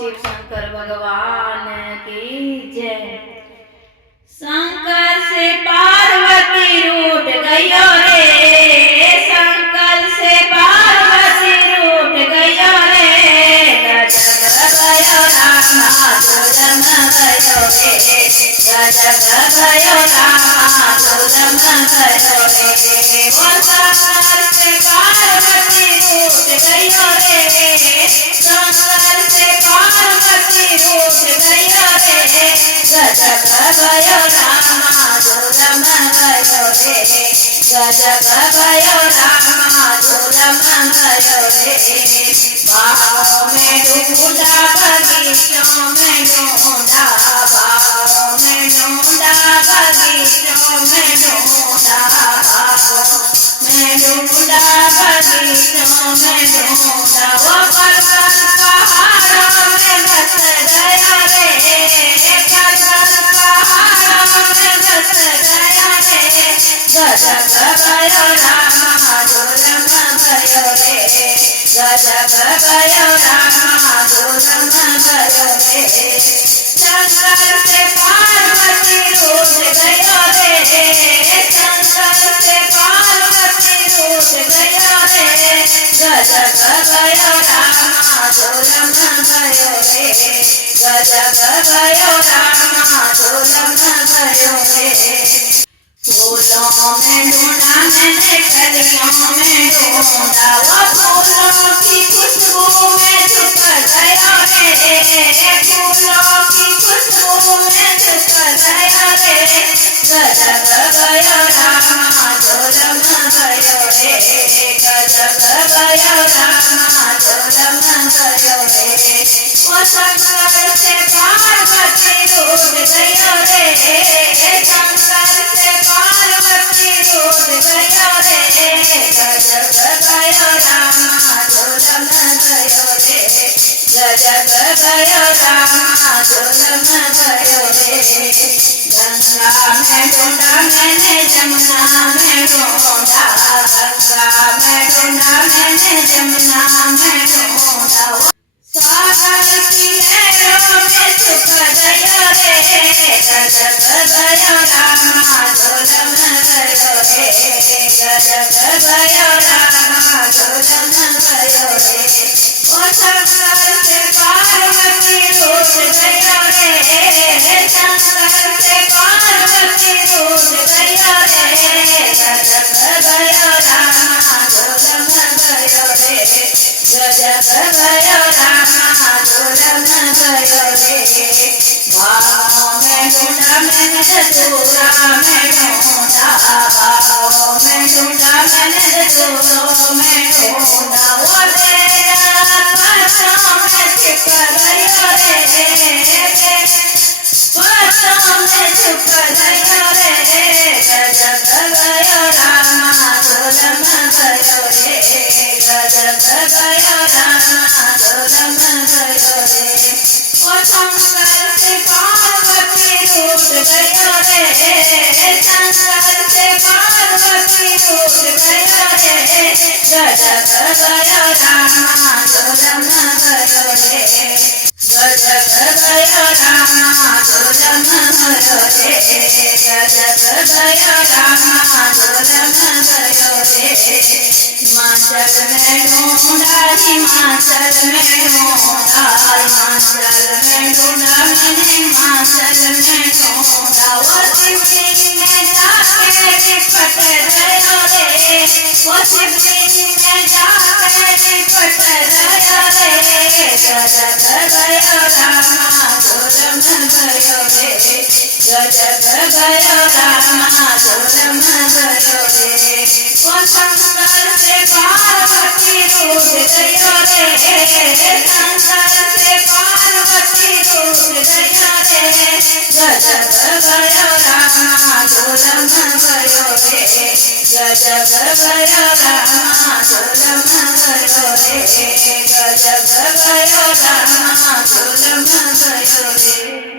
शिव शंकर भगवान की जय। शंकर से पार्वती रूठ गयो रे, शंकर से पार्वती रूठ गयो रे, गजब भयो रामा जुलम भयो रे, गजब भयो रामा जुलम भयो रे। ओ शंकर से पार्वती रूठ गयो रे, शंकर से पार्वती रूठ गयो रे, गजब भयो रामा जुलम भयो रे, गजब भयो रामा जुलम भयो रे। बाहों में ढूंढा बगीचों में ढूंढा, बाहों में ढूंढा बगीचों में ढूंढा, मैं ढूंढा बगीचों में ढूंढा, वो पर्वत पहाड़ों में बस गया रे, पर्वत पहाड़ों में बस गया रे, गजब भयो रामा जुलम भयो रे, गजब भयो रामा जुलम भयो रे। शंकर से पार्वती रूठ गयो रे, शंकर से पार्वती रूठ गयो रे, गजब भयो रामा जुलम भयो रे, गजब भयो रामा जुलम भयो रे। फूलों में ढूंढा मैंने कलियों में ढूंढा, वो फूलों की खुशबू में छुप गया रे, फूलों की खुशबू में छुप गया रे, गजब भयो रामा जुलम भयो रे, गजब भयो रामा जुलम भयो रे। वो शंकर से पार्वती रूठ गयो रे, शंकर से पार्वती रूठ गयो रे, गजब भयो रामा जुलम भयो रे, गजब भयो रामा जुलम भयो रे। गंगा में ढूंढा मैंने जमुना में ढूंढा, गंगा में ढूंढा मैंने जमुना में ढूंढा, सागर की लहरों में छुप गयो रे, गजब भयो रामा जुलम भयो रे, गजब भयो रामा जुलम भयो रे। ओ शंकर से पार्वती रूठ गयो रे, शंकर से पार्वती रूठ गयो रे, गजब भयो रामा जुलम भयो रे, गजब भयो रामा जुलम भयो रे। बाहों में ढूंढा मैंने धतूरा में ढूंढा, बाहों में ढूंढा मैंने धतूरों में ढूंढा, वो तेरा बातों में छिप गयो रे, बातों में छुप गयो रे, गजब भयो रामा जुलम भयो रे, गजब भयो रामा जुलम भयो रे। ओ शंकर से पार्वती रूठ गयो रे, शंकर से पार्वती रूठ गयो रे, गजब भयो रामा जुलम भयो रे, गजब भयो रामा जुलम भयो रे, गजब भयो रामा जुलम भयो रे। हिमाचल में ढूंढा, हिमाचल में ढूंढा, हिमाचल में ढूंढा मैंने हिमाचल में ढूंढा, वो शिवलिंग में जाके लिपट गयो रे, वो शिवलिंग में जाके लिपट गयो रे, गजब भयो रामा जुलम भयो रे, गजब भयो रामा जुलम भयो रे। ओ शंकर से पार्वती रूठ गयो रे, शंकर से पार्वती रूठ गयो रे, गजब भयो रामा जुलम भयो रे, गजब भयो रामा जुलम भयो रे, गजब भयो रामा जुलम भयो रे।